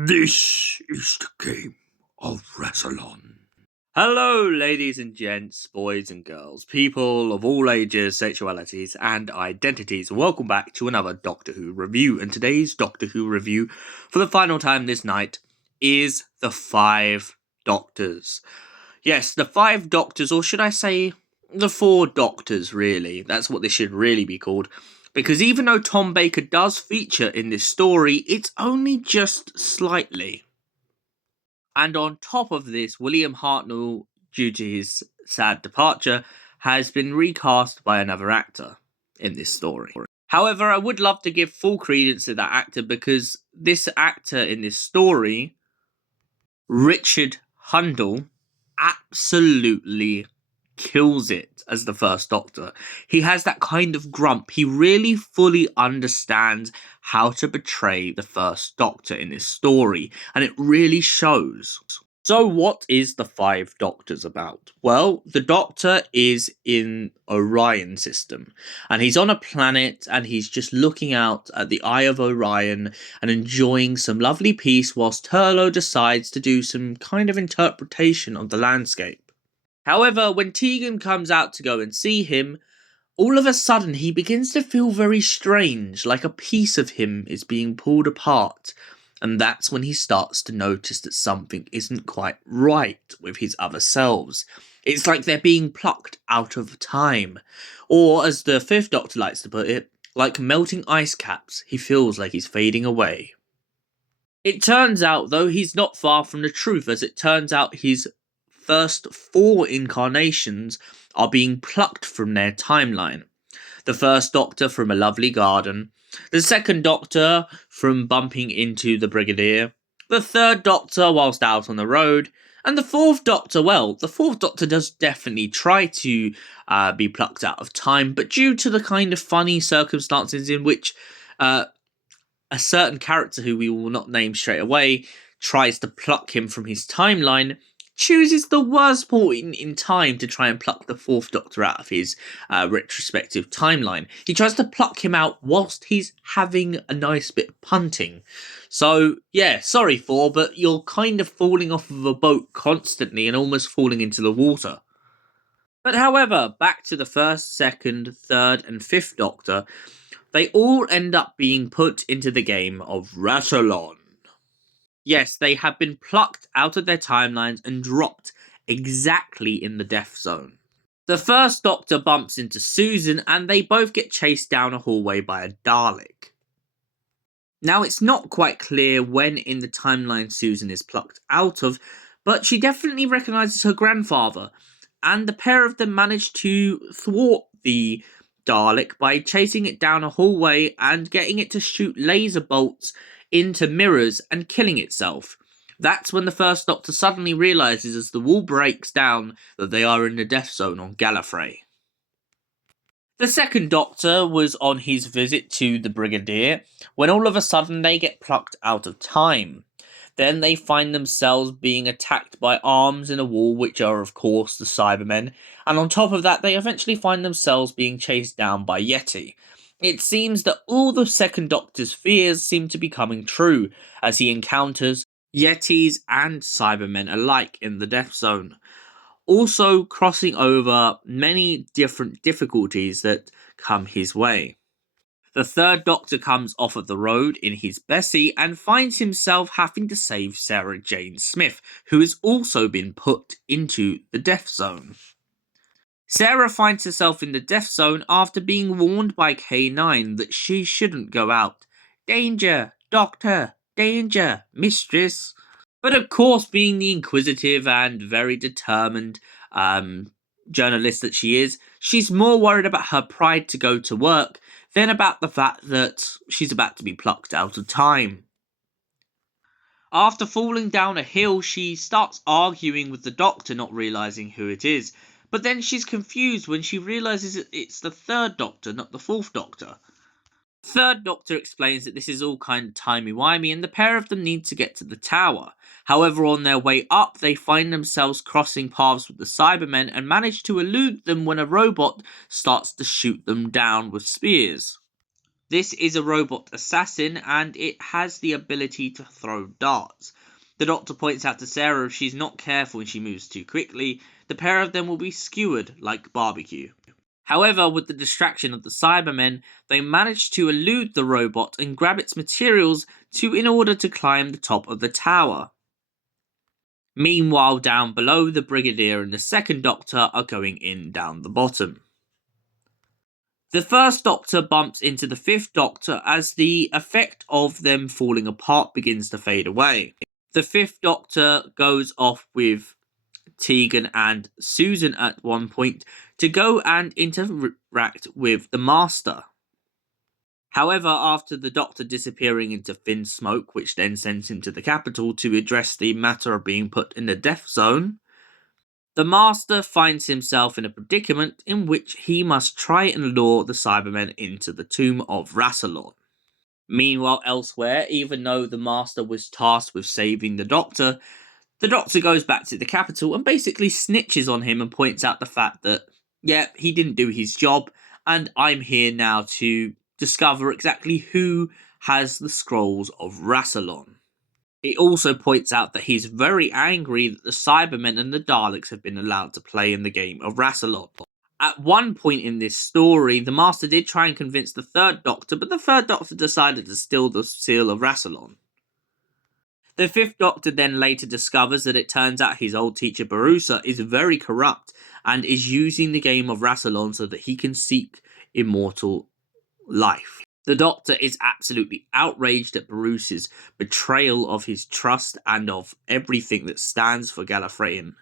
This is the game of Rassilon. Hello, ladies and gents, boys and girls, people of all ages, sexualities, and identities. Welcome back to another Doctor Who review. And today's Doctor Who review, for the final time this night, is The Five Doctors. Yes, The Five Doctors, or should I say, The Four Doctors, really. That's what this should really be called. Because even though Tom Baker does feature in this story, it's only just slightly. And on top of this, William Hartnell, due to his sad departure, has been recast by another actor in this story. However, I would love to give full credence to that actor because this actor in this story, Richard Hundle, absolutely kills it as the First Doctor. He has that kind of grump. He really fully understands how to portray the First Doctor in this story, and it really shows. So what is the Five Doctors about? Well, the Doctor is in Orion system, and he's on a planet, and he's just looking out at the Eye of Orion and enjoying some lovely peace whilst Turlough decides to do some kind of interpretation of the landscape. However, when Tegan comes out to go and see him, all of a sudden he begins to feel very strange, like a piece of him is being pulled apart. And that's when he starts to notice that something isn't quite right with his other selves. It's like they're being plucked out of time. Or, as the Fifth Doctor likes to put it, like melting ice caps, he feels like he's fading away. It turns out, though, he's not far from the truth, as it turns out his first four incarnations are being plucked from their timeline. The First Doctor from a lovely garden, the Second Doctor from bumping into the Brigadier, the Third Doctor whilst out on the road, and the Fourth Doctor, well, the Fourth Doctor does definitely try to be plucked out of time, but due to the kind of funny circumstances in which a certain character who we will not name straight away tries to pluck him from his timeline, chooses the worst point in time to try and pluck the Fourth Doctor out of his retrospective timeline. He tries to pluck him out whilst he's having a nice bit of punting. So, yeah, sorry, Four, but you're kind of falling off of a boat constantly and almost falling into the water. But however, back to the First, Second, Third, and Fifth Doctor, they all end up being put into the game of Rassilon. Yes, they have been plucked out of their timelines and dropped exactly in the death zone. The First Doctor bumps into Susan and they both get chased down a hallway by a Dalek. Now, it's not quite clear when in the timeline Susan is plucked out of, but she definitely recognises her grandfather, and the pair of them manage to thwart the Dalek by chasing it down a hallway and getting it to shoot laser bolts into mirrors and killing itself. That's when the First Doctor suddenly realises as the wall breaks down that they are in the death zone on Gallifrey. The Second Doctor was on his visit to the Brigadier when all of a sudden they get plucked out of time. Then they find themselves being attacked by arms in a wall, which are of course the Cybermen, and on top of that they eventually find themselves being chased down by Yeti. It seems that all the Second Doctor's fears seem to be coming true, as he encounters Yetis and Cybermen alike in the Death Zone, also crossing over many different difficulties that come his way. The Third Doctor comes off of the road in his Bessie and finds himself having to save Sarah Jane Smith, who has also been put into the Death Zone. Sarah finds herself in the Death Zone after being warned by K9 that she shouldn't go out. Danger, Doctor, danger, mistress. But of course, being the inquisitive and very determined journalist that she is, she's more worried about her pride to go to work than about the fact that she's about to be plucked out of time. After falling down a hill, she starts arguing with the Doctor, not realising who it is. But then she's confused when she realises it's the Third Doctor, not the Fourth Doctor. Third Doctor explains that this is all kind of timey-wimey and the pair of them need to get to the tower. However, on their way up, they find themselves crossing paths with the Cybermen and manage to elude them when a robot starts to shoot them down with spears. This is a robot assassin and it has the ability to throw darts. The Doctor points out to Sarah if she's not careful and she moves too quickly, the pair of them will be skewered like barbecue. However, with the distraction of the Cybermen, they manage to elude the robot and grab its materials in order to climb the top of the tower. Meanwhile, down below, the Brigadier and the Second Doctor are going in down the bottom. The First Doctor bumps into the Fifth Doctor as the effect of them falling apart begins to fade away. The Fifth Doctor goes off with Tegan and Susan at one point to go and interact with the Master. However, after the Doctor disappearing into thin smoke, which then sends him to the capital to address the matter of being put in the death zone, the Master finds himself in a predicament in which he must try and lure the Cybermen into the tomb of Rassilon. Meanwhile, elsewhere, even though the Master was tasked with saving the Doctor goes back to the capital and basically snitches on him and points out the fact that, yeah, he didn't do his job, and I'm here now to discover exactly who has the scrolls of Rassilon. He also points out that he's very angry that the Cybermen and the Daleks have been allowed to play in the game of Rassilon. At one point in this story, the Master did try and convince the Third Doctor, but the Third Doctor decided to steal the seal of Rassilon. The Fifth Doctor then later discovers that it turns out his old teacher Barusa is very corrupt and is using the game of Rassilon so that he can seek immortal life. The Doctor is absolutely outraged at Barusa's betrayal of his trust and of everything that stands for Gallifreyan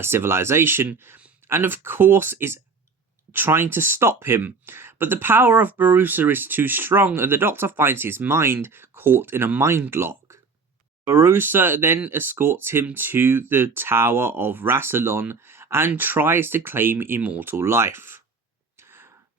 civilization, and of course is trying to stop him. But the power of Barusa is too strong and the Doctor finds his mind caught in a mind lock. Barusa then escorts him to the Tower of Rassilon and tries to claim immortal life.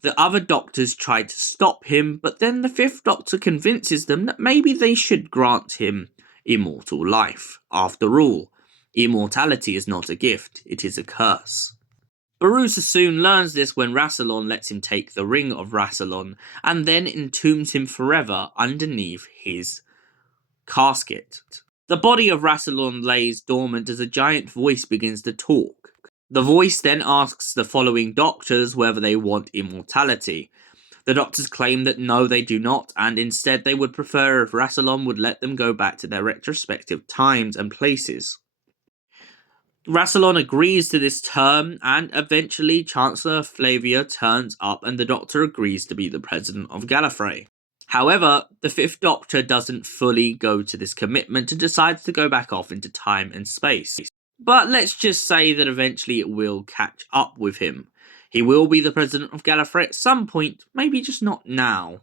The other Doctors try to stop him, but then the Fifth Doctor convinces them that maybe they should grant him immortal life. After all, immortality is not a gift, it is a curse. Barusa soon learns this when Rassilon lets him take the ring of Rassilon and then entombs him forever underneath his casket. The body of Rassilon lays dormant as a giant voice begins to talk. The voice then asks the following Doctors whether they want immortality. The Doctors claim that no, they do not, and instead they would prefer if Rassilon would let them go back to their retrospective times and places. Rassilon agrees to this term, and eventually Chancellor Flavia turns up and the Doctor agrees to be the President of Gallifrey. However, the Fifth Doctor doesn't fully go to this commitment and decides to go back off into time and space. But let's just say that eventually it will catch up with him. He will be the President of Gallifrey at some point, maybe just not now.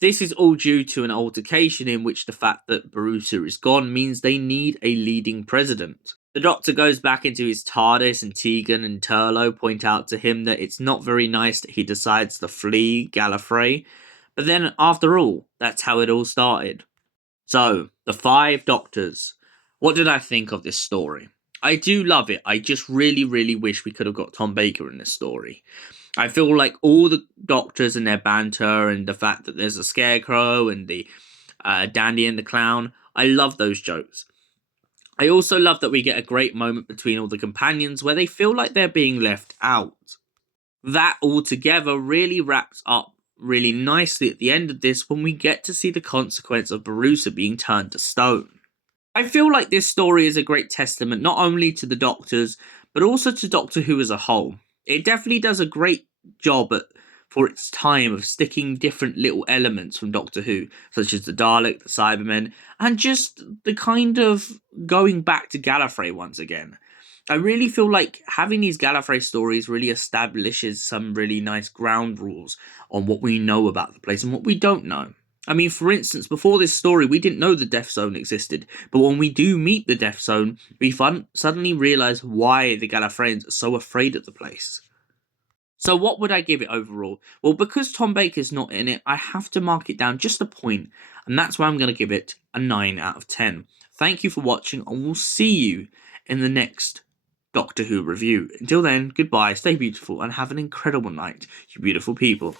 This is all due to an altercation in which the fact that Barusa is gone means they need a leading president. The Doctor goes back into his TARDIS and Tegan and Turlough point out to him that it's not very nice that he decides to flee Gallifrey. But then, after all, that's how it all started. So, the 5 Doctors. What did I think of this story? I do love it. I just really, really wish we could have got Tom Baker in this story. I feel like all the Doctors and their banter and the fact that there's a scarecrow and the Dandy and the Clown, I love those jokes. I also love that we get a great moment between all the companions where they feel like they're being left out. That all together really wraps up really nicely at the end of this when we get to see the consequence of Barusa being turned to stone. I feel like this story is a great testament not only to the Doctors, but also to Doctor Who as a whole. It definitely does a great job for its time of sticking different little elements from Doctor Who, such as the Dalek, the Cybermen, and just the kind of going back to Gallifrey once again. I really feel like having these Gallifrey stories really establishes some really nice ground rules on what we know about the place and what we don't know. I mean, for instance, before this story, we didn't know the Death Zone existed, but when we do meet the Death Zone, we suddenly realise why the Gallifreyans are so afraid of the place. So what would I give it overall? Well, because Tom Baker's not in it, I have to mark it down just a point, and that's why I'm going to give it a 9 out of 10. Thank you for watching, and we'll see you in the next Doctor Who review. Until then, goodbye, stay beautiful, and have an incredible night, you beautiful people.